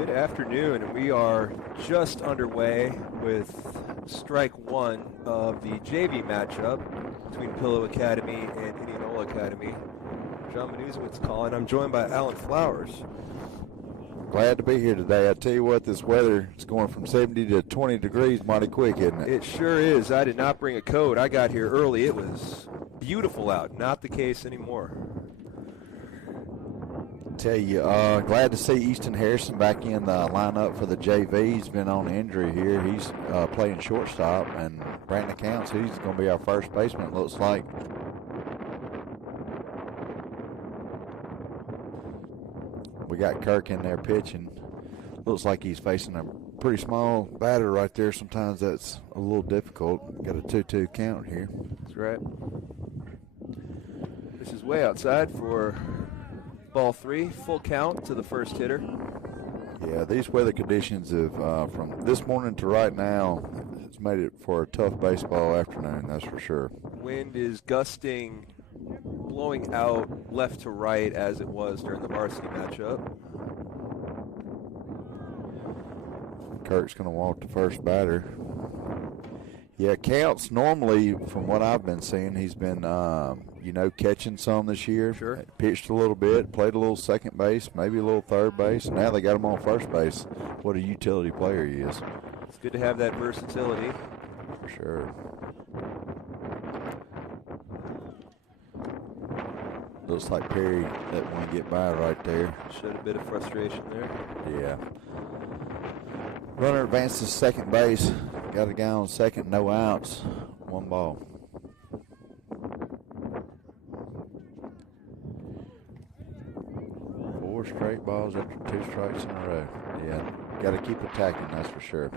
Good afternoon, and we are just underway with strike one of the JV matchup between Pillow Academy and Indianola Academy. John Manuzowitz calling. I'm joined by Alan Flowers. Glad to be here today. I tell you what, this weather is going from 70 to 20 degrees mighty quick, isn't it? It sure is. I did not bring a coat. I got here early. It was beautiful out. Not the case anymore. Tell you, glad to see Easton Harrison back in the lineup for the JV. He's been on injury here. He's playing shortstop, and Brandon Counts, he's going to be our first baseman, it looks like. We got Kirk in there pitching. Looks like he's facing a pretty small batter right there. Sometimes that's a little difficult. Got a 2-2 count here. That's right. This is way outside for ball three. Full count to the first hitter. Yeah, these weather conditions have, from this morning to right now, it's made it for a tough baseball afternoon, that's for sure. Wind is gusting, blowing out left to right as it was during the varsity matchup. Kirk's going to walk the first batter. Yeah, Counts normally, from what I've been seeing, he's been, catching some this year. Sure. Pitched a little bit, played a little second base, maybe a little third base. Now they got him on first base. What a utility player he is. It's good to have that versatility. For sure. Looks like Perry let one get by right there. Showed a bit of frustration there. Yeah. Runner advances second base. Got a guy on second, no outs, one ball. Four straight balls after two strikes in a row. Yeah, got to keep attacking, that's for sure.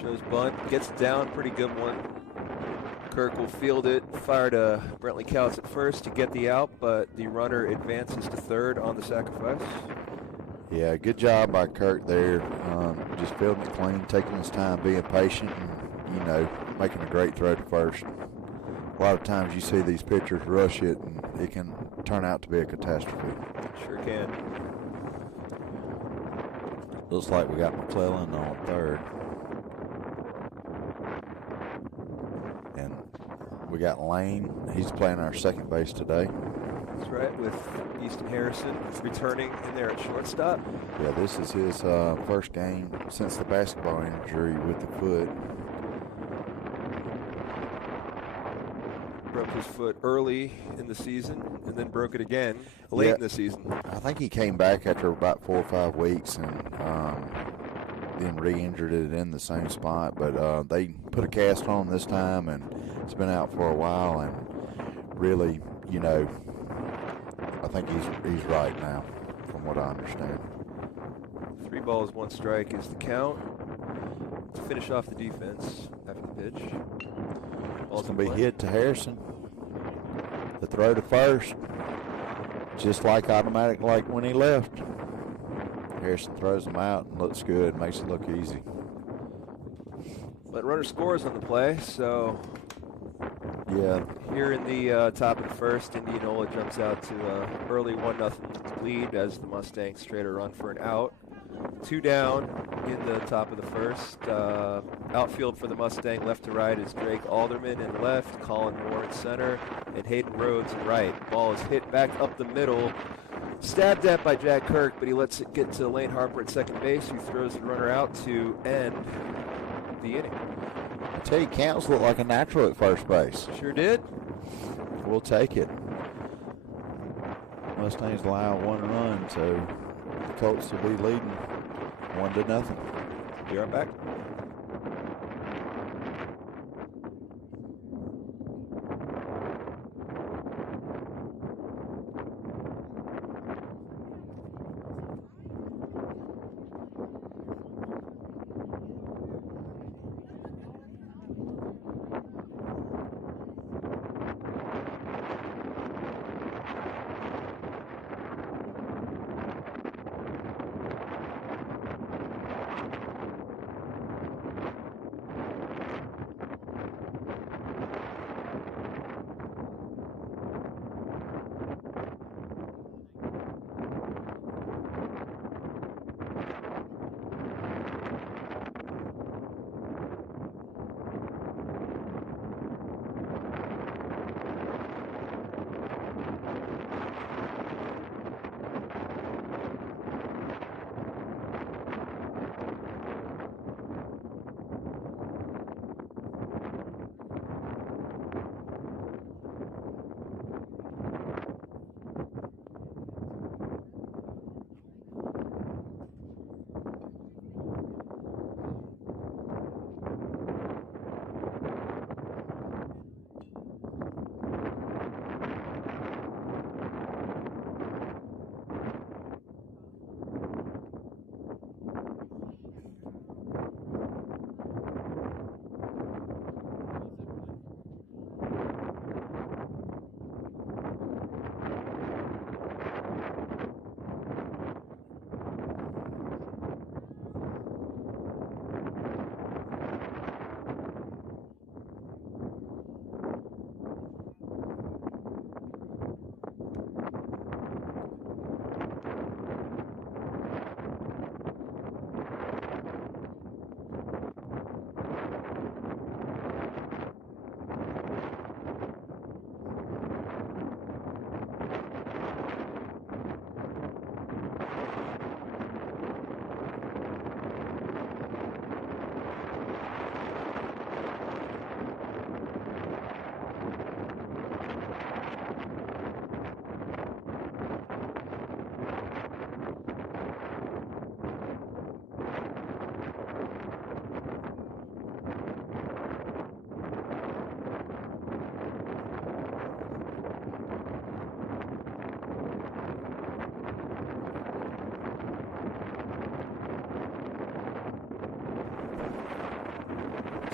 Shows bunt, gets down, pretty good one. Kirk will field it, fire to Brentley Couts at first to get the out, but the runner advances to third on the sacrifice. Yeah, good job by Kirk there. Just fielding it clean, taking his time, being patient, and, making a great throw to first. A lot of times you see these pitchers rush it, and it can turn out to be a catastrophe. Sure can. Looks like we got McClellan on third. And we got Lane. He's playing our second base today. That's right, with Easton Harrison returning in there at shortstop. Yeah, this is his first game since the basketball injury with the foot. Broke his foot early in the season and then broke it again late in the season. I think he came back after about 4 or 5 weeks and then re-injured it in the same spot. But they put a cast on this time, and it's been out for a while. And really, I think he's right now, from what I understand. 3 balls, 1 strike is the count to finish off the defense after the pitch. Ball's going to be hit to Harrison. The throw to first, just like automatic, like when he left. Harrison throws him out and looks good, makes it look easy. But runner scores on the play, so yeah. Here in the top of the first, Indianola jumps out to early 1-0 lead as the Mustangs trade a run for an out. 2 down in the top of the first. Outfield for the Mustang left to right is Drake Alderman in left, Colin Moore in center, and Hayden Rhodes in right. Ball is hit back up the middle, stabbed at by Jack Kirk, but he lets it get to Lane Harper at second base, who throws the runner out to end the inning. I tell you, Counts look like a natural at first base. Sure did. We'll take it. Mustangs allow 1 run, so the Colts will be leading 1-0. Be right back.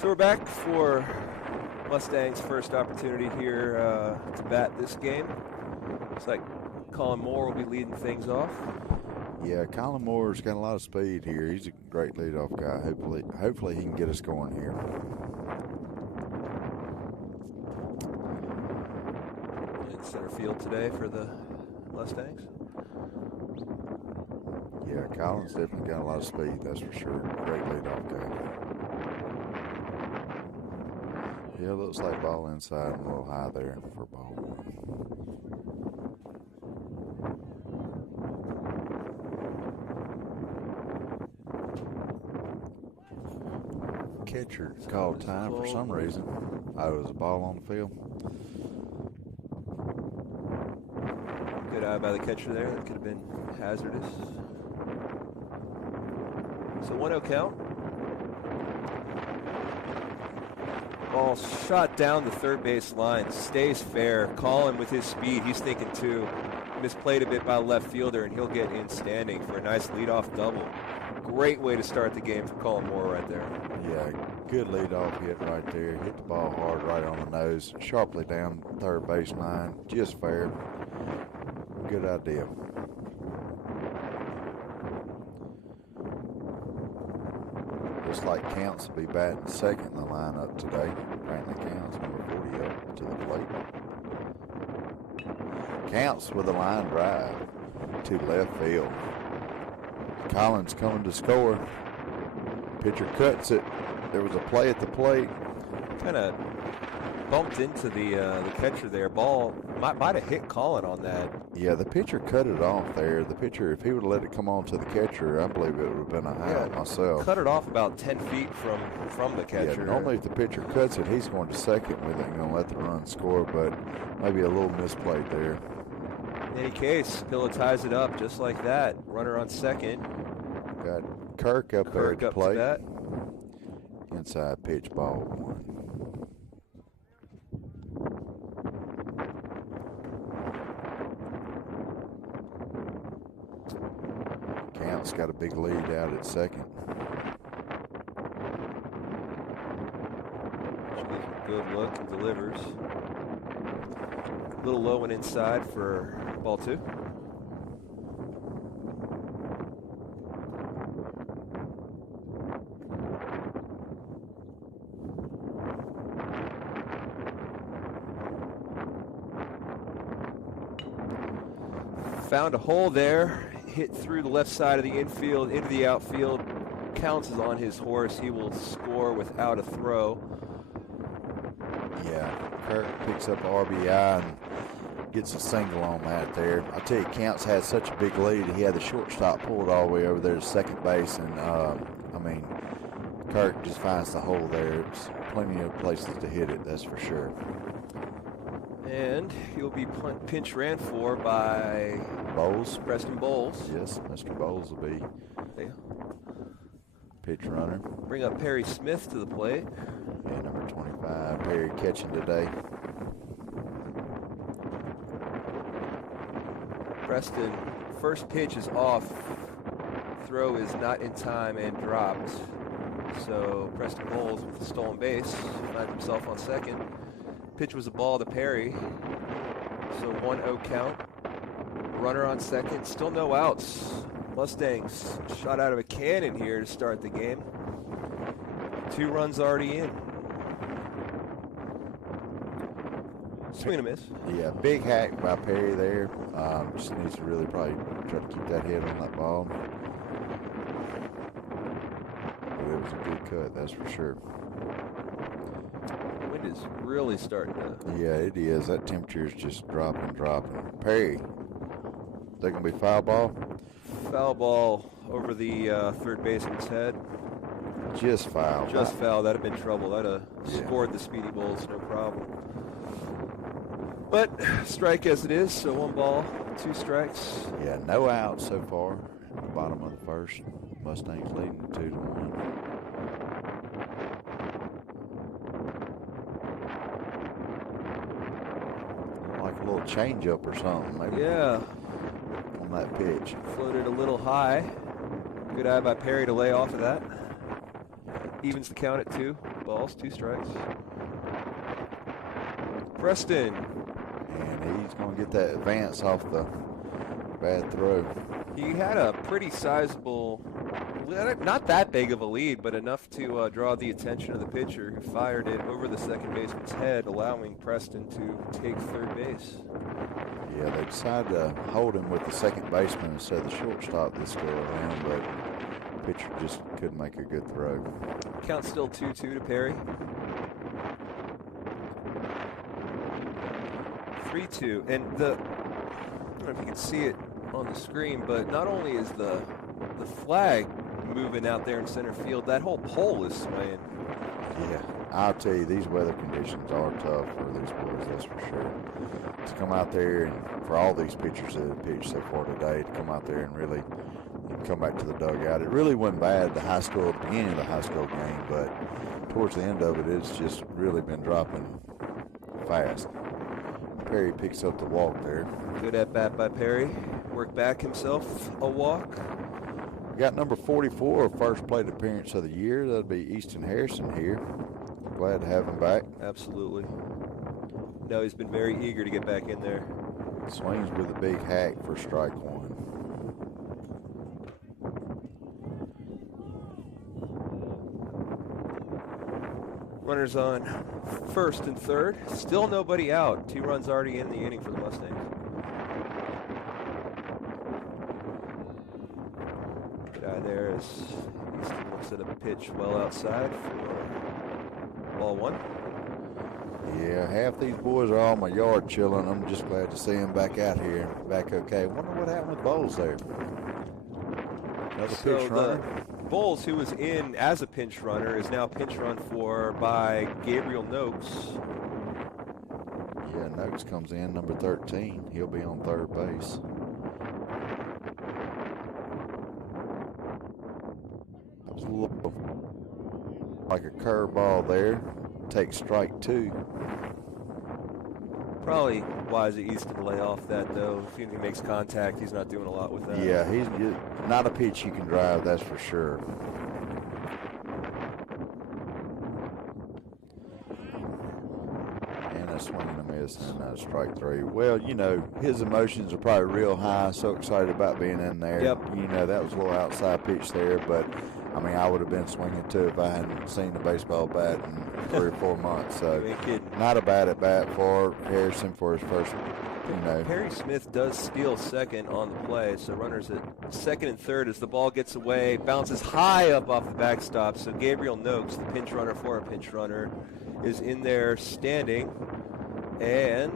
So we're back for Mustangs' first opportunity here to bat this game. Looks like Colin Moore will be leading things off. Yeah, Colin Moore's got a lot of speed here. He's a great leadoff guy. Hopefully he can get us going here. In center field today for the Mustangs. Yeah, Colin's definitely got a lot of speed, that's for sure. Great leadoff guy. Yeah, looks like ball inside and a little high there for ball one. Catcher called time for some reason. Oh, it was a ball on the field. Good eye by the catcher there. That could have been hazardous. So 1-0 count. Ball shot down the third base line. Stays fair. Colin with his speed. He's thinking too. Misplayed a bit by the left fielder, and he'll get in standing for a nice leadoff double. Great way to start the game for Colin Moore right there. Yeah, good leadoff hit right there. Hit the ball hard right on the nose. Sharply down third base line. Just fair. Good idea. Looks like Counts will be batting second in the lineup today. Apparently Counts number 40 up to the plate. Counts with a line drive to left field. Collins coming to score. Pitcher cuts it. There was a play at the plate. Kind of bumped into the catcher there. Ball might have hit Colin on that. Yeah, the pitcher cut it off there. The pitcher, if he would have let it come on to the catcher, I believe it would have been a out myself. Cut it off about 10 feet from the catcher. Yeah, normally if the pitcher cuts it, he's going to second with it and going to let the run score, but maybe a little misplayed there. In any case, Pillow ties it up just like that. Runner on second. Got Kirk up there at the plate. To Inside pitch, ball one. Counts got a big lead out at second. She gives him a good look and delivers. A little low and inside for ball two. Found a hole there, hit through the left side of the infield, into the outfield. Counts is on his horse. He will score without a throw. Yeah, Kirk picks up RBI and gets a single on that there. I tell you, Counts had such a big lead. He had the shortstop pulled all the way over there to second base, and Kirk just finds the hole there. There's plenty of places to hit it, that's for sure. And he'll be pinch ran for by Bowles. Preston Bowles. Yes, Mr. Bowles will be pitch runner. Bring up Perry Smith to the plate. And number 25, Perry catching today. Preston, first pitch is off. Throw is not in time and dropped. So Preston Bowles with the stolen base finds himself on second. Pitch was a ball to Perry. So 1-0 count. Runner on second. Still no outs. Mustangs shot out of a cannon here to start the game. 2 runs already in. Swing and a miss. Yeah, big hack by Perry there. Just needs to really probably try to keep that head on that ball. But it was a good cut, that's for sure. Wind is really starting to. Yeah, it is. That temperature is just dropping. Perry, they're going to be foul ball? Foul ball over the third baseman's head. Just foul. Just foul. That'd have been trouble. That'd have scored the Speedy Bulls, no problem. But strike as it is, so 1 ball, 2 strikes. Yeah, no outs so far. Bottom of the first. Mustangs leading 2-1. Like a little changeup or something, maybe. Yeah. On that pitch. Floated a little high. Good eye by Perry to lay off of that. Evens the count at 2. Ball balls, 2 strikes. Preston. And he's going to get that advance off the bad throw. He had a pretty sizable, not that big of a lead, but enough to draw the attention of the pitcher, who fired it over the second baseman's head, allowing Preston to take third base. Yeah, they decided to hold him with the second baseman instead of the shortstop this go around, but the pitcher just couldn't make a good throw. Count still 2-2 to Perry. 3-2, and I don't know if you can see it on the screen, but not only is the flag moving out there in center field, that whole pole is swaying. Yeah, I'll tell you, these weather conditions are tough for these boys, that's for sure. To come out there, and for all these pitchers that have pitched so far today, to come out there and really come back to the dugout. It really wasn't bad at the beginning of the high school game, but towards the end of it, it's just really been dropping fast. Perry picks up the walk there. Good at bat by Perry. Work back himself a walk. We got number 44, first plate appearance of the year. That'll be Easton Harrison here. Glad to have him back. Absolutely. No, he's been very eager to get back in there. Swings with a big hack for strike 1. Runners on first and third. Still nobody out. 2 runs already in the inning for the Mustangs. Guy there as Easton looks at a pitch well outside for ball 1. Yeah, half these boys are all in my yard chilling. I'm just glad to see them back out here, back okay. Wonder what happened with Bowles there. Another pitch runner. Bowles, who was in as a pinch runner, is now pinch run for by Gabriel Noakes. Yeah, Noakes comes in, number 13. He'll be on third base. That was a little like a curveball there. Takes strike 2. Probably wise of Easton to lay off that, though. If he makes contact, he's not doing a lot with that. Yeah, he's not a pitch you can drive, that's for sure. And a swing and a miss and a strike 3. Well, you know, his emotions are probably real high, so excited about being in there. Yep. You know, that was a little outside pitch there, but, I mean, I would have been swinging too if I hadn't seen the baseball bat in 3 or 4 months. So, not a bad at bat for Harrison for his first, you know. Perry Smith does steal second on the play, so runners at second and third as the ball gets away, bounces high up off the backstop. So Gabriel Noakes, the pinch runner for a pinch runner, is in there standing, and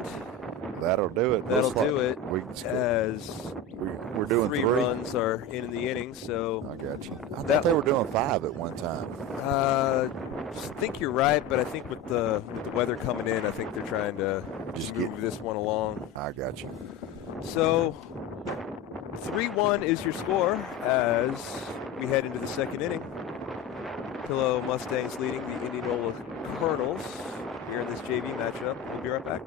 that'll do it. That'll do it. As we're doing 3 runs are in the inning. So I got you. I thought they were doing 5 at one time. I think you're right, but I think with the weather coming in, I think they're trying to just move this one along. I got you. So 3-1 is your score as we head into the second inning. Pillow Mustangs leading the Indianola Colonels here in this JV matchup. We'll be right back.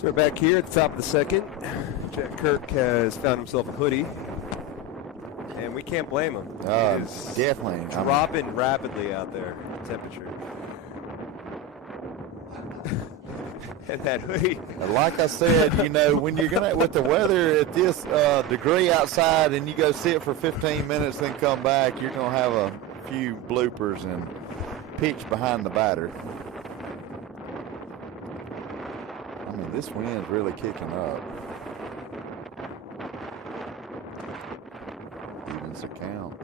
So we're back here at the top of the second. Jack Kirk has found himself a hoodie, and we can't blame him. It is Definitely dropping rapidly out there, temperature. And that hoodie. Like I said, you know, when you're gonna with the weather at this degree outside, and you go sit for 15 minutes, then come back, you're gonna have a few bloopers and pitch behind the batter. I mean, this wind's really kicking up. Evens the count.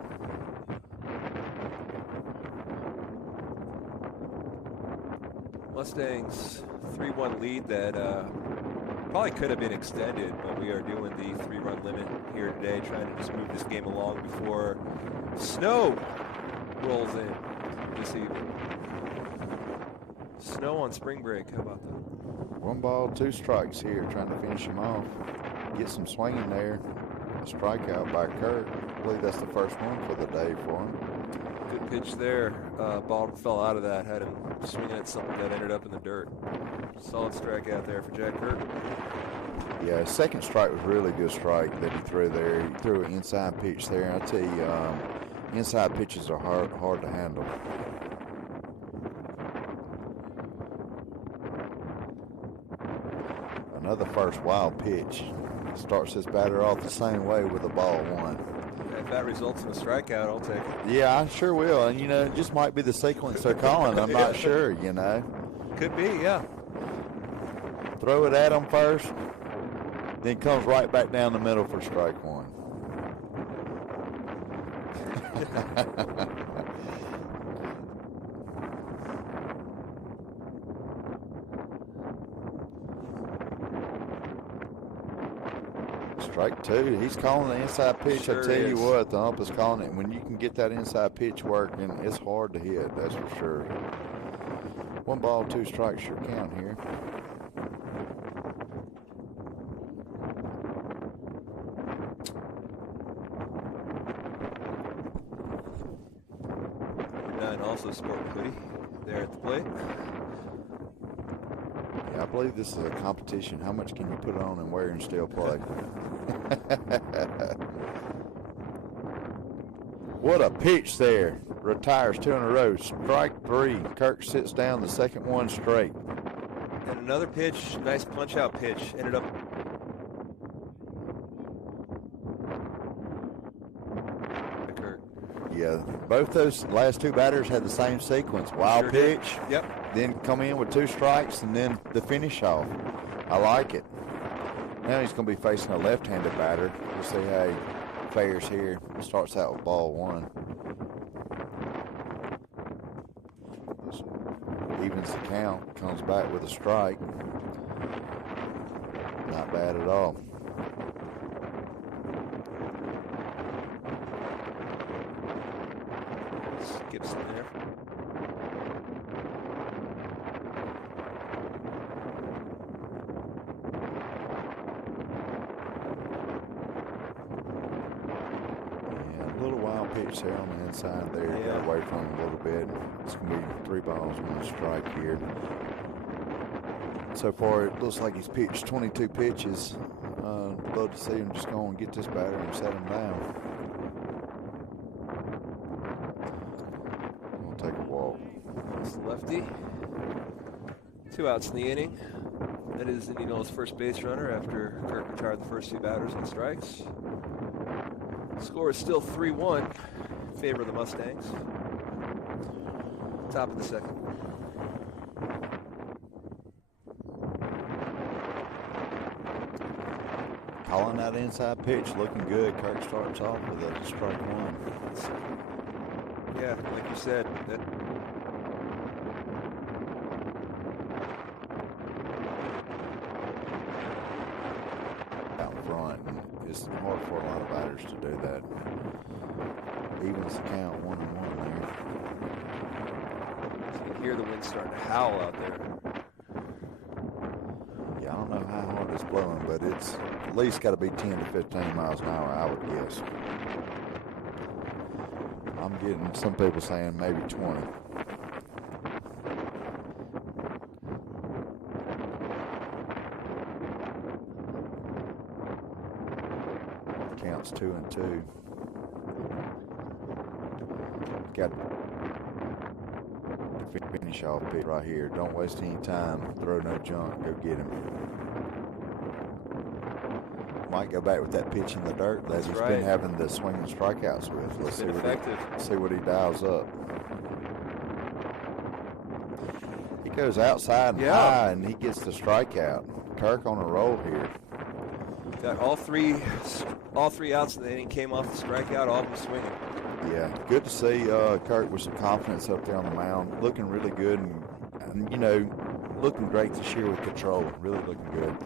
Mustangs 3-1 lead that probably could have been extended, but we are doing the 3-run limit here today, trying to just move this game along before snow rolls in this evening. Snow on spring break, how about that? 1 ball, 2 strikes here, trying to finish him off. Get some swinging there. A strikeout by Kirk. I believe that's the first one for the day for him. Good pitch there. Ball fell out of that, had him swinging at something that ended up in the dirt. Solid strikeout there for Jack Kirk. Yeah, his second strike was really good strike that he threw there. He threw an inside pitch there. I tell you, inside pitches are hard to handle. Another first wild pitch. Starts his batter off the same way with a ball 1. If that results in a strikeout, I'll take it. Yeah, I sure will. And, you know, it just might be the sequence they're calling. I'm not sure, you know. Could be, yeah. Throw it at him first, then comes right back down the middle for strike 1. Strike 2. He's calling the inside pitch. Sure I tell you is. what, the ump is calling it. When you can get that inside pitch working, it's hard to hit, that's for sure. 1 ball, 2 strikes, your count here. Nine also sporting a hoodie there at the plate. Yeah, I believe this is a competition. How much can you put on and wear and still play? What a pitch there. Retires 2 in a row. Strike 3. Kirk sits down the second one straight. And another pitch, nice punch-out pitch. Ended up Kirk. Yeah, both those last 2 batters had the same sequence. Wild Sure did. pitch, Yep. then come in with 2 strikes, and then the finish off. I like it. Now he's going to be facing a left-handed batter. We'll see how he fares here. Starts out with ball 1. Evens the count. Comes back with a strike. Not bad at all. Gibson there. Yeah, a little wild pitch there on the inside there. Yeah. Got away from him a little bit. It's going to be 3 balls, 1 strike here. So far, it looks like he's pitched 22 pitches. Love to see him just go and get this batter and set him down. We'll take a walk. It's lefty. 2 outs in the inning. That is Indianola's first base runner after Kirk retired the first 2 batters on strikes. Score is still 3-1 in favor of the Mustangs. Top of the second. Calling that inside pitch, looking good. Kirk starts off with a strike 1. Yeah, like you said, that Out front, and it's hard for a lot of batters to do that. Evens the count 1-1 there. you can hear the wind starting to howl out there. Yeah, I don't know how hard it's blowing, but it's at least got to be 10 to 15 miles an hour, I would guess. I'm getting some people saying maybe 20. it's 2-2. Got to finish off pitch right here. Don't waste any time. Throw no junk. Go get him. Might go back with that pitch in the dirt that he's been having the swinging strikeouts with. Let's see what he dials up. He goes outside and high, and he gets the strikeout. Kirk on a roll here. Got all three outs, and then he came off the strikeout, all of them swinging. Yeah, good to see Kirk with some confidence up there on the mound, looking really good, and you know, looking great this year with control. Really looking good.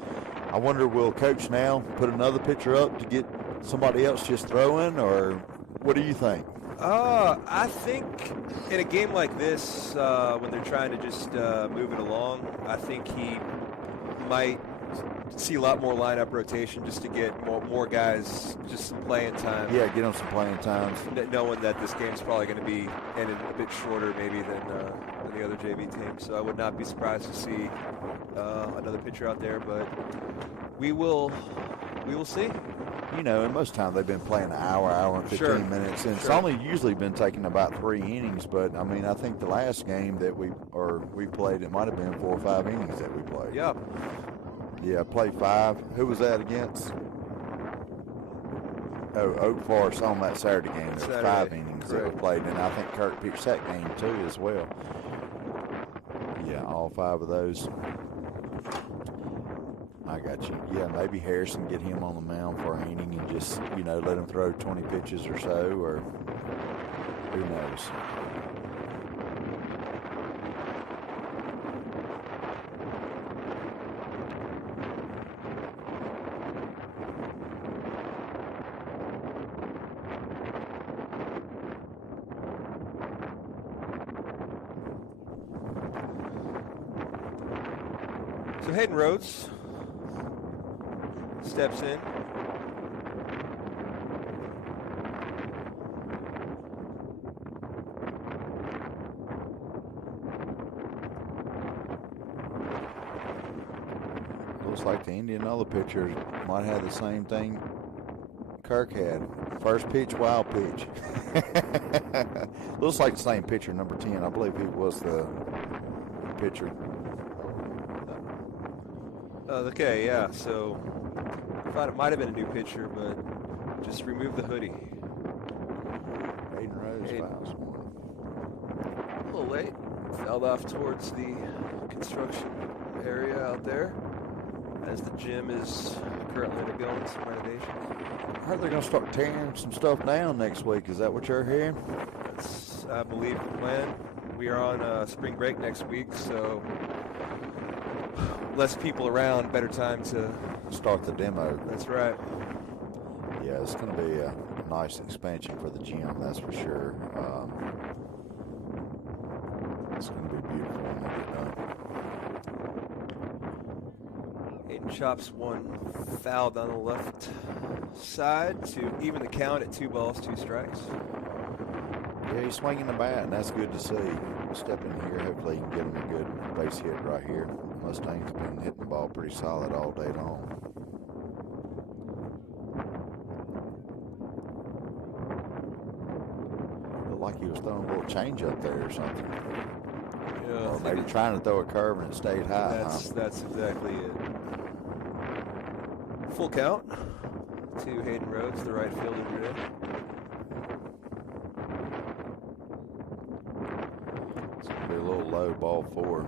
I wonder, will Coach now put another pitcher up to get somebody else just throwing, or what do you think? I think in a game like this, when they're trying to just move it along, I think he might see a lot more lineup rotation just to get more guys just some playing time. Yeah, get them some playing times. Knowing that this game's probably going to be ended a bit shorter maybe than the other JV team. So I would not be surprised to see another pitcher out there, but we will see. You know, and most times they've been playing an hour and 15 minutes, and it's only usually been taking about 3 innings. But I mean, I think the last game that we played, it might have been 4 or 5 innings that we played. Yeah. Yeah, played 5. Who was that against? Oh, Oak Forest on that Saturday game. There were 5 innings that were played, and I think Kirk pitched that game too as well. Yeah, all 5 of those. I got you. Yeah, maybe Harrison, get him on the mound for an inning and just, you know, let him throw 20 pitches or so, or who knows. So Hayden Rhodes steps in. Looks like the Indianola pitcher might have the same thing Kirk had. First pitch, wild pitch. Looks like the same pitcher, number 10. I believe he was the pitcher. Okay, yeah, so I thought it might have been a new pitcher, but just remove the hoodie. Hayden Rose fouls one. A little late. Fouled off towards the construction area out there as the gym is currently undergoing some renovations. I heard they're going to start tearing some stuff down next week. Is that what you're hearing? That's, I believe, the plan. We are on spring break next week, so less people around, better time to start the demo. That's right. Yeah, it's going to be a nice expansion for the gym, that's for sure. It's going to be beautiful when we get done. Hayden chops one foul down the left side to even the count at 2 balls, 2 strikes. Yeah, he's swinging the bat, and that's good to see. Step in here, hopefully he can get him a good base hit right here. Mustang's been hitting the ball pretty solid all day long. Looked like he was throwing a little change up there or something. Yeah, or maybe trying to throw a curve and it stayed high. That's exactly it. Full count to Hayden Rhodes, the right fielder today. It's going to be a little low, ball 4.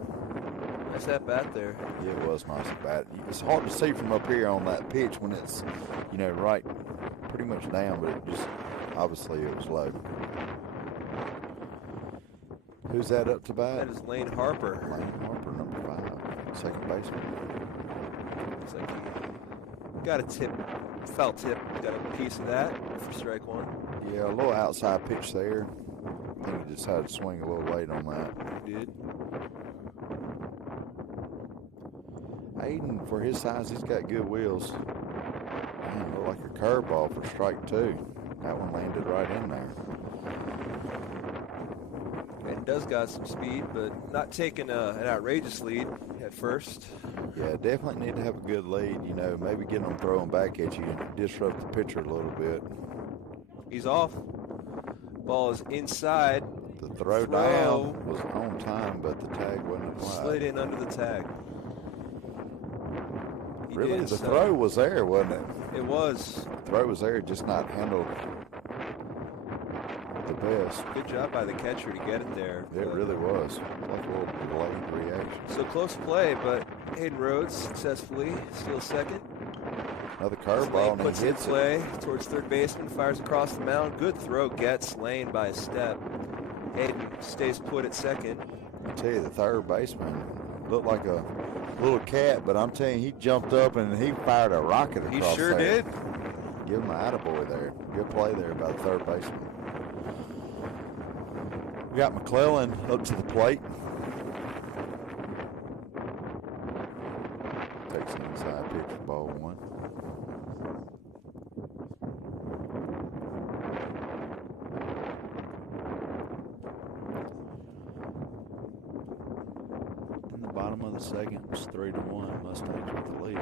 Nice at bat there. Yeah, it was nice at bat. It's hard to see from up here on that pitch when it's, you know, right pretty much down, but it just, obviously it was low. Who's that up to bat? That is Lane Harper. Lane Harper, number 5, second baseman. Looks like he got a foul tip, got a piece of that for strike 1. Yeah, a little outside pitch there. I think he decided to swing a little late on that. He did. Hayden, for his size, he's got good wheels. Man, looked like a curveball for strike 2. That one landed right in there. And Hayden does got some speed, but not taking an outrageous lead at first. Yeah, definitely need to have a good lead. You know, maybe get them throwing back at you and disrupt the pitcher a little bit. He's off. Ball is inside. The throw down was on time, but the tag wasn't applied. Slid in under the tag. Really, the throw was there, wasn't it? It was. The throw was there, just not handled the best. Good job by the catcher to get it there. It really was. Like a little delayed reaction. So close play, but Hayden Rhodes successfully steals second. Another curveball, and puts he in hits play it. towards third baseman, fires across the mound. Good throw, gets Lane by a step. Hayden stays put at second. I tell you, the third baseman looked like a little cat, but I'm telling you, he jumped up and he fired a rocket across there. He sure did. Give him an attaboy there. Good play there by the third baseman. We got McClellan up to the plate. Takes an inside pitch for ball one. In the bottom of the second, it was 3-1. Mustangs with the lead.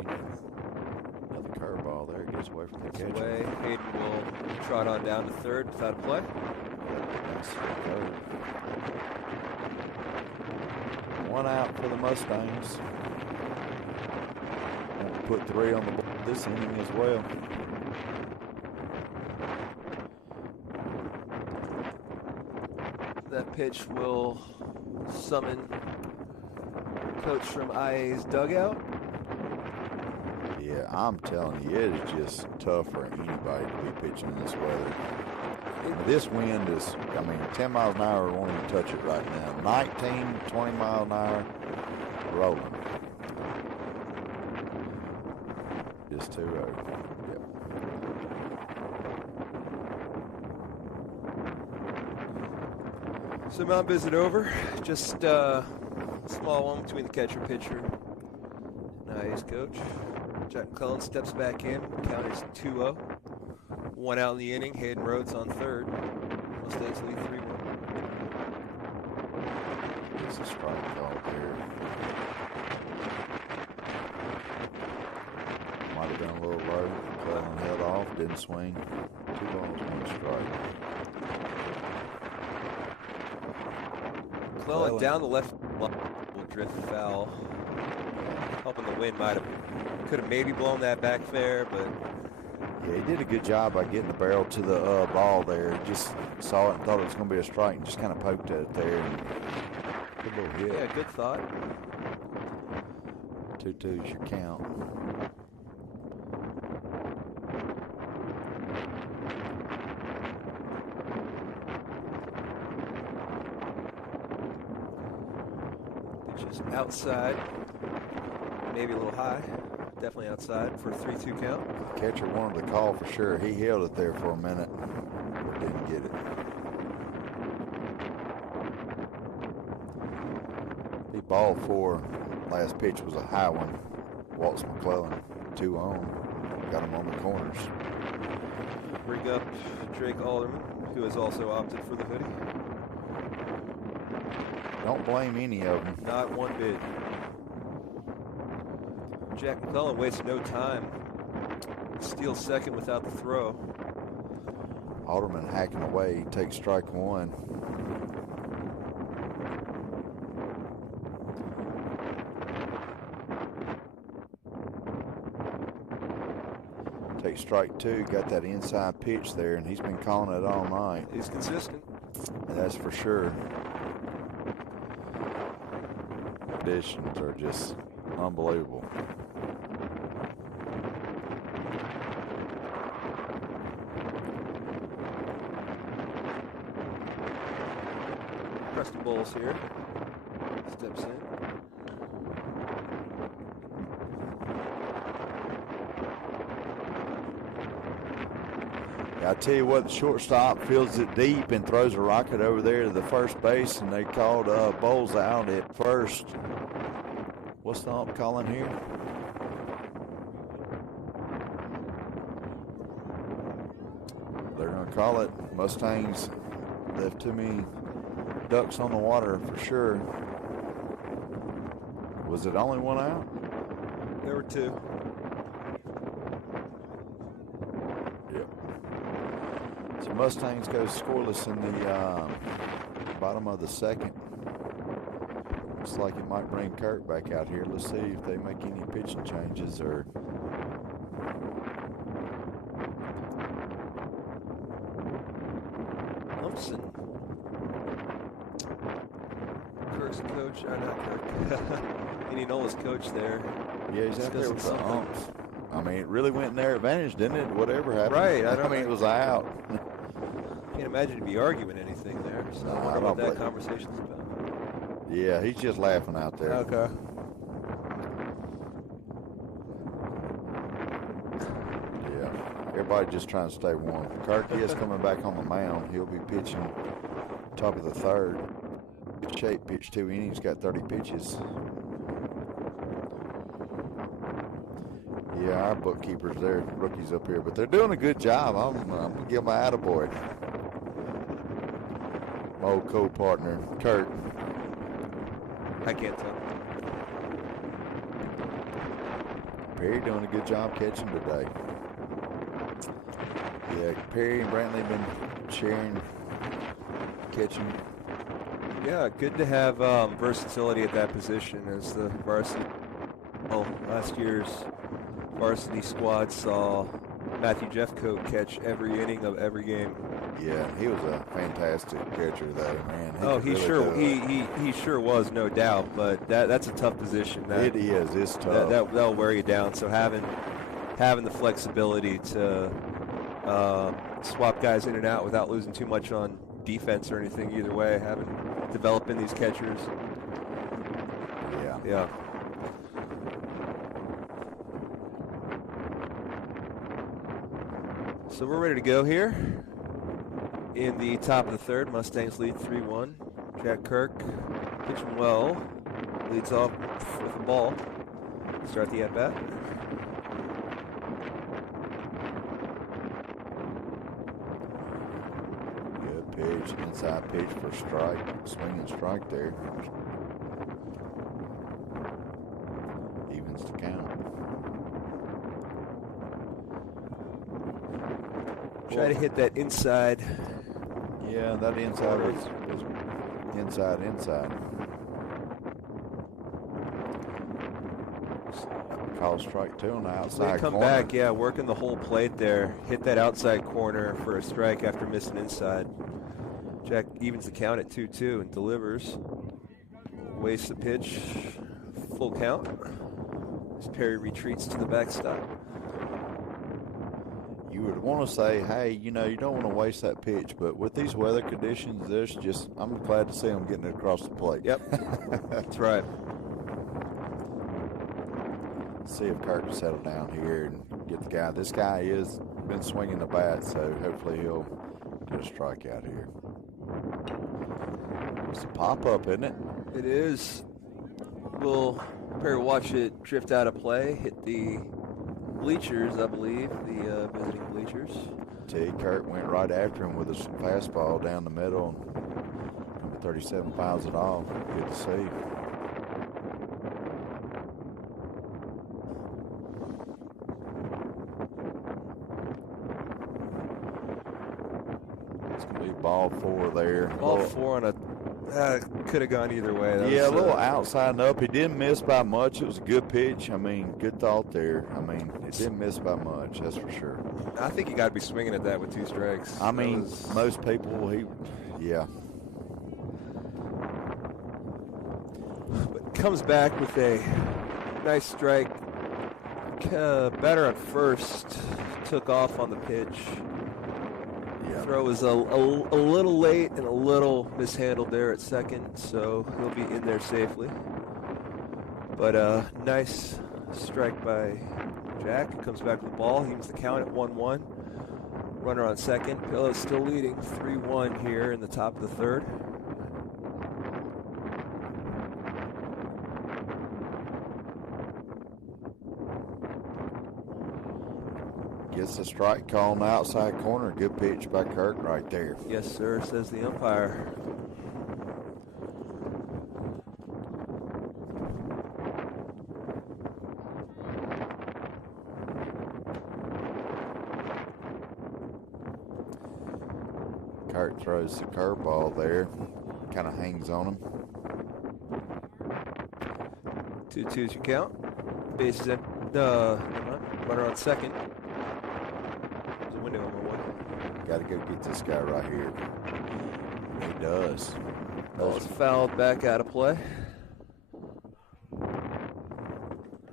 Another curveball there. Gets away from the catcher. Away. Hayden will trot on down to third without a play. Nice third. One out for the Mustangs. Want to put 3 on the board this inning as well. That pitch will summon coach from IA's dugout. Yeah, I'm telling you, it is just tough for anybody to be pitching in this weather. This wind is, 10 miles an hour won't even touch it right now. 19, 20 miles an hour, rolling. Just 2-0. Yep. So mound visit over. Just a small one between the catcher pitcher and IA's coach. Jack McClellan steps back in. Count is 2-0. 1 out in the inning. Hayden Rhodes on third. Mustangs lead 3-1. It's a strike call there. Might have been a little low. McClellan held off, didn't swing. 2 balls, 1 strike. McClellan down the left line will drift foul. Hoping the wind could have maybe blown that back fair, but yeah, he did a good job by getting the barrel to the ball there. Just saw it and thought it was going to be a strike and just kind of poked at it there. And good little hit. Yeah, good thought. 2-2 is your count. Pitch is outside, maybe a little high. Definitely outside for a 3-2 count. Catcher wanted the call for sure. He held it there for a minute, but didn't get it. The ball 4, last pitch was a high one. Waltz McClellan, 2 on. Got him on the corners. Bring up Drake Alderman, who has also opted for the hoodie. Don't blame any of them. Not one bit. Jack McClellan wastes no time. Steals second without the throw. Alderman hacking away, takes strike 1. Takes strike 2, got that inside pitch there, and he's been calling it all night. He's consistent. That's for sure. Conditions are just unbelievable. Preston Bowles here. Steps in. I tell you what, the shortstop fields it deep and throws a rocket over there to the first base, and they called Bowles out at first. What's the ump calling here? They're going to call it. Mustangs left too many ducks on the water for sure. Was it only one out? There were two. Yep. So Mustangs go scoreless in the bottom of the second. Looks like it might bring Kurt back out here. Let's see if they make any pitching changes or. Lumpson. Kirk's coach, not Kirk. Indianola's coach there. Yeah, he's out there with the something. umps. I mean, it really went in their advantage, didn't it? Whatever happened. Right. I mean, it was out. Can't imagine to be arguing anything there. So I wonder what that conversation's about. Yeah, he's just laughing out there. Okay. Yeah, everybody just trying to stay warm. Kirk is coming back on the mound. He'll be pitching top of the third. Shape pitched 2 innings, got 30 pitches. Yeah, our bookkeepers, they're rookies up here, but they're doing a good job. I'm going to give my attaboy. My old co-partner, Kurt. I can't tell. Perry doing a good job catching today. Yeah, Perry and Brantley been sharing catching. Yeah, good to have versatility at that position as the varsity. Well, last year's varsity squad saw Matthew Jeffcoat catch every inning of every game. Yeah, he was a fantastic catcher, though, man. He sure was, no doubt. But that's a tough position. It is. It's tough. That'll wear you down. So having the flexibility to swap guys in and out without losing too much on defense or anything either way, developing these catchers. Yeah. So we're ready to go here. In the top of the third, Mustangs lead 3-1. Jack Kirk pitching well. Leads off with the ball. Start the at-bat. Good pitch, inside pitch for strike. Swing and strike there. Evens the count. Try to hit that inside. Yeah, that inside was inside. Call strike 2 on the outside Come corner. back, yeah, working the whole plate there. Hit that outside corner for a strike after missing inside. Jack evens the count at 2-2 and delivers. Wastes the pitch. Full count. As Perry retreats to the backstop. You would want to say, hey, you don't want to waste that pitch, but with these weather conditions, I'm glad to see them getting it across the plate. Yep, that's right. See if Kirk can settle down here and get the guy. This guy has been swinging the bat, so hopefully he'll get a strikeout here. It's a pop-up, isn't it? It is. We'll Perry watch it drift out of play, hit the bleachers, I believe, the visiting bleachers. Kurt went right after him with a fastball down the middle. Number 37 fouls it off. Good to see. It's going to be ball 4 there. Ball 4 on a could have gone either way. Yeah, a little outside and up. He didn't miss by much. It was a good pitch. I mean, good thought there. I mean, it didn't miss by much, that's for sure. I think you got to be swinging at that with 2 strikes. I mean, most people, yeah. But comes back with a nice strike. Batter on first. Took off on the pitch. Throw was a little late and a little mishandled there at second, so he'll be in there safely. But nice strike by Jack. Comes back with the ball. He evens the count at 1-1. Runner on second. Pillow still leading 3-1 here in the top of the third. Gets a strike call on the outside corner. Good pitch by Kirk right there. Yes, sir, says the umpire. Kurt throws the curveball there. Kind of hangs on him. 2-2's your count. Bases in. Runner on second. There's a window on my way. Got to go get this guy right here. He does. Ball's fouled back out of play.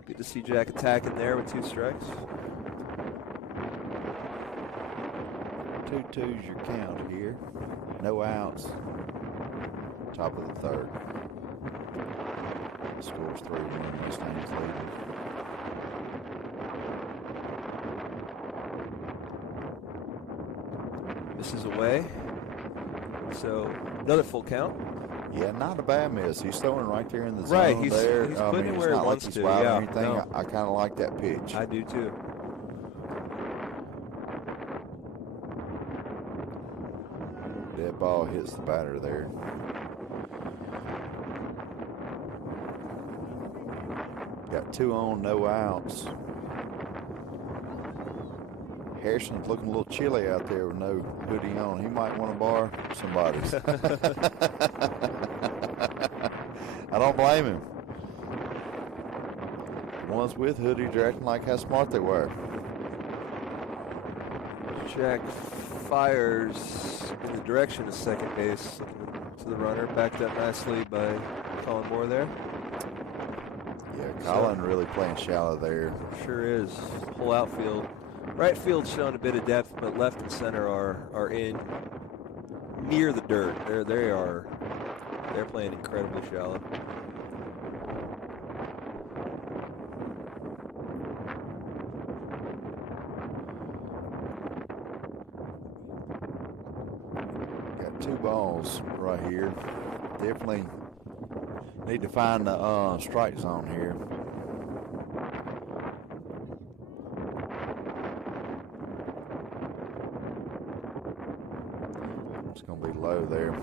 Good to see Jack attacking there with 2 strikes. 2-2's your count here. No outs. Top of the third. Scores 3-1. Mustangs leading. Misses away. So another full count. Yeah, not a bad miss. He's throwing right there in the Right, zone he's there. putting it where he wants like to. Or Yeah, anything. no. I kind of like that pitch. I do too. Dead ball hits the batter there. Got 2 on, no outs. Harrison's looking a little chilly out there with no hoodie on. He might want to borrow somebody's. I don't blame him. The ones with hoodies are acting like how smart they were. Jack fires in the direction of second base, looking to the runner, backed up nicely by Colin Moore there. Yeah, Colin really playing shallow there. Sure is. Whole outfield. Right field showing a bit of depth, but left and center are in near the dirt. They're playing incredibly shallow. Got 2 balls right here. Definitely need to find the strike zone here. It's going to be low there.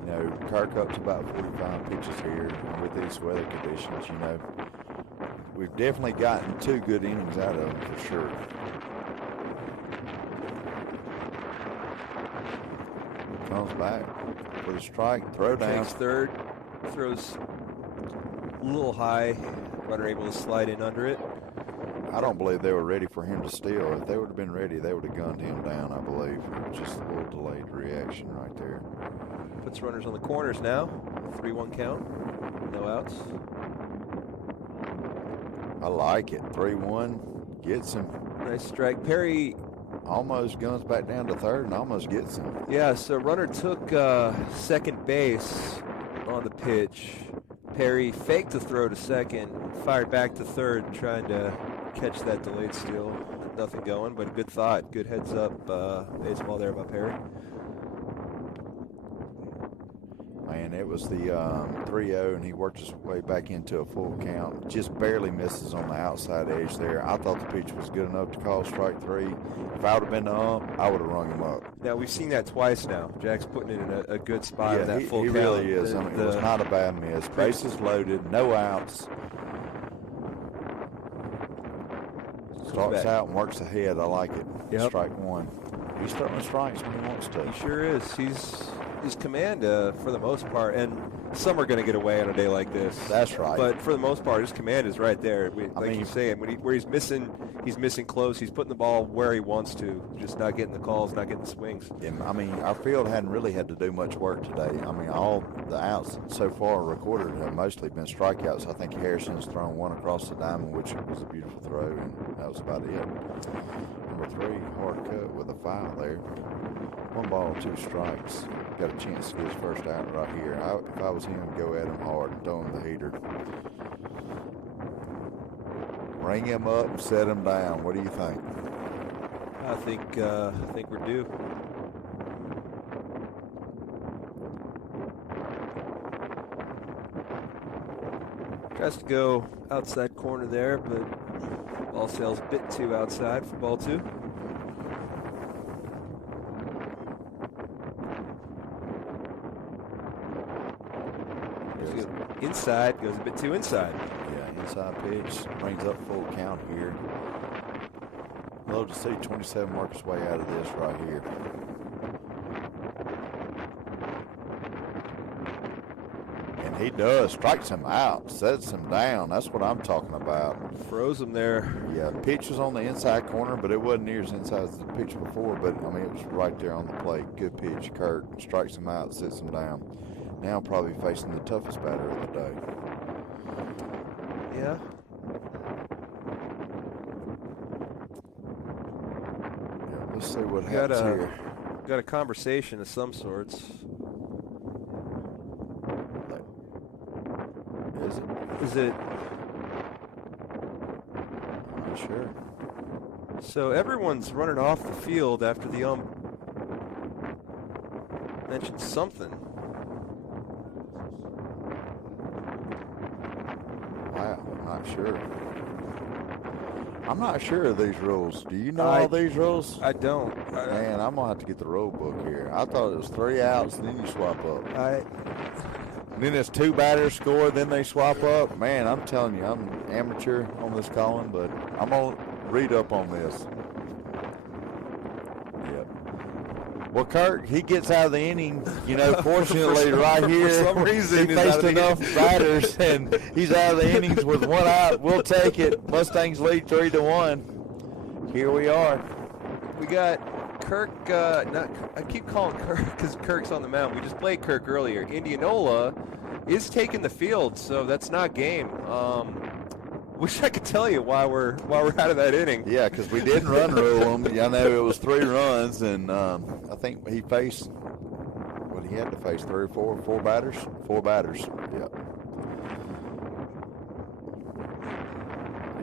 You know, Kirkup's about 45 pitches here. And with these weather conditions, you know, we've definitely gotten 2 good innings out of him for sure. Comes back for the strike, throw down. Takes third, throws a little high, runner able to slide in under it. I don't believe they were ready for him to steal. If they would have been ready, they would have gunned him down, I believe. Just a little delayed reaction right there. Puts runners on the corners now. 3-1 count. No outs. I like it. 3-1. Gets him. Nice strike. Perry almost guns back down to third and almost gets him. Yeah, so runner took second base on the pitch. Perry faked the throw to second, fired back to third, trying to catch that delayed steal. Nothing going, but a good thought. Good heads up baseball there by Perry. Man, it was the 3-0, and he worked his way back into a full count. Just barely misses on the outside edge there. I thought the pitch was good enough to call strike 3. If I would have been the ump, I would have rung him up. Now, we've seen that twice now. Jack's putting it in a good spot in that full count. He really is. I mean, it was not a bad miss. Bases loaded, no outs. Starts out and works ahead. I like it. Yep. Strike 1. He's throwing strikes when he wants to. He sure is. He's command for the most part, and some are going to get away on a day like this. That's right. But for the most part, his command is right there. Like you're saying, where he's missing close. He's putting the ball where he wants to, just not getting the calls, not getting the swings. And I mean, our field hadn't really had to do much work today. I mean, all the outs so far recorded have mostly been strikeouts. I think Harrison's thrown one across the diamond, which was a beautiful throw, and that was about it. Number 3, hard cut with a foul there. 1 ball, 2 strikes. Got a chance to get his first out right here. If I was him, go at him hard and throw him the heater. Ring him up and set him down. What do you think? I think we're due. Tries to go outside corner there, but ball sails a bit too outside for ball 2. Inside, goes a bit too inside. Yeah, inside pitch, brings up full count here. Love to see 27 work his way out of this right here. And he does. Strikes him out, sets him down. That's what I'm talking about. Froze him there. Yeah, pitch was on the inside corner, but it wasn't near as inside as the pitch before. But, I mean, it was right there on the plate. Good pitch. Kirk strikes him out, sets him down. Now probably facing the toughest batter of the day. Yeah. Let's see what happens here. Got a conversation of some sorts. Is it? I'm not sure. So everyone's running off the field after the mentioned something. Wow, I'm not sure. I'm not sure of these rules. Do you know all these rules? I don't. Man, I'm going to have to get the rule book here. I thought it was 3 outs, and then you swap up. And then it's 2 batters score, then they swap up. Man, I'm telling you, I'm amateur on this calling, but I'm going to read up on this. Yep. Well, Kirk, he gets out of the inning, you know, fortunately right here. For some reason, he faced enough batters, and he's out of the innings with 1 out. We'll take it. Mustangs lead 3-1. Here we are. We got Kirk, I keep calling Kirk because Kirk's on the mound. We just played Kirk earlier. Indianola is taking the field, so that's not game. Wish I could tell you why we're out of that inning. Yeah, because we didn't run rule them. I know it was 3 runs, and I think he faced what he had to face 3 or 4 batters. 4 batters. Yep.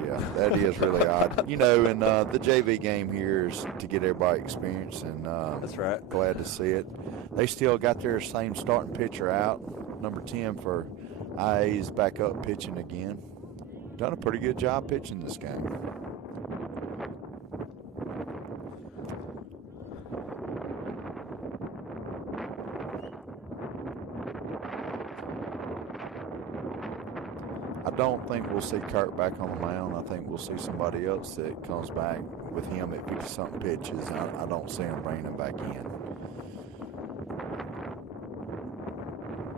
Yeah, that is really odd. You know, and the JV game here is to get everybody experience, and that's right. Glad to see it. They still got their same starting pitcher out. Number 10 for IA's back up pitching again. Done a pretty good job pitching this game. I don't think we'll see Kirk back on the mound. I think we'll see somebody else that comes back with him at 50-something pitches. I don't see him bringing him back in.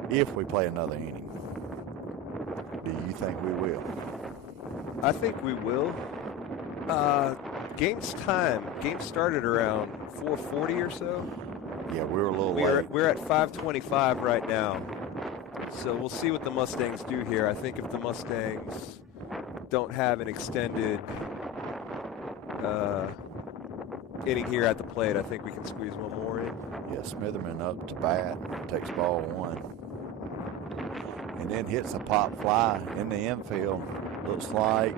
If we play another inning. Do you think we will? I think we will. Game started around 4:40 or so. Yeah, we were a little late. We're at 5:25 right now. So we'll see what the Mustangs do here. I think if the Mustangs don't have an extended inning here at the plate, I think we can squeeze one more in. Yeah, Smitherman up to bat, takes ball 1. And then hits a pop fly in the infield. Looks like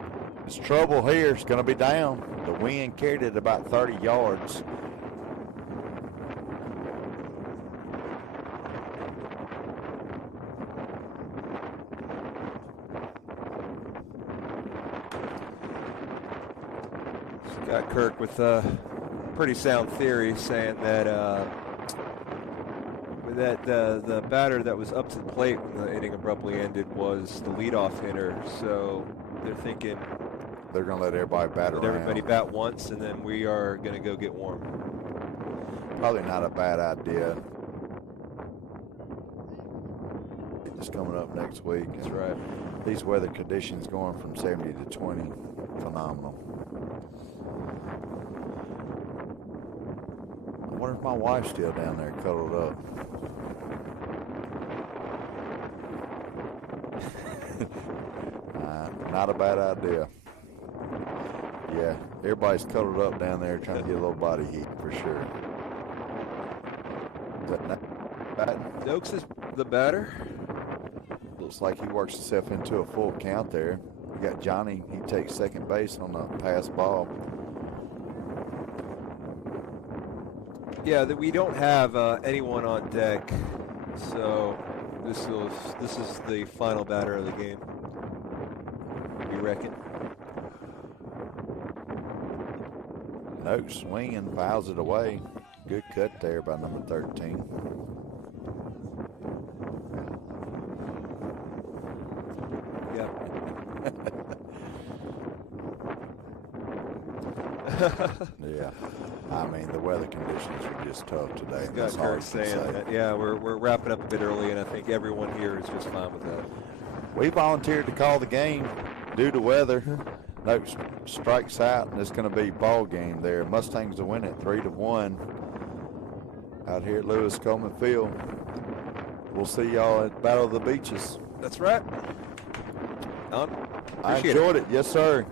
it's trouble here. It's going to be down. The wind carried it about 30 yards. Got Kirk with a pretty sound theory saying that the batter that was up to the plate when the inning abruptly ended was the leadoff hitter. So they're thinking they're going to let everybody bat around. Everybody bat once, and then we are going to go get warm. Probably not a bad idea. It's coming up next week. That's right. These weather conditions going from 70 to 20, phenomenal. I wonder if my wife's still down there cuddled up. Not a bad idea. Yeah, everybody's cuddled up down there trying to get a little body heat for sure. Is that batting? Noakes is the batter. Looks like he works himself into a full count there. We got Johnny. He takes second base on the pass ball. Yeah, that we don't have anyone on deck, so this is the final batter of the game. You reckon? Noakes swinging, fouls it away. Good cut there by number 13. Yeah. Yeah. I mean, the weather conditions are just tough today. And Got that's all I Kurt can saying say. that. Yeah, we're wrapping up a bit early, and I think everyone here is just fine with that. We volunteered to call the game due to weather. No strikes out, and it's going to be ball game there. Mustangs will win it 3-1 out here at Lewis Coleman Field. We'll see y'all at Battle of the Beaches. That's right. I enjoyed it. Yes, sir.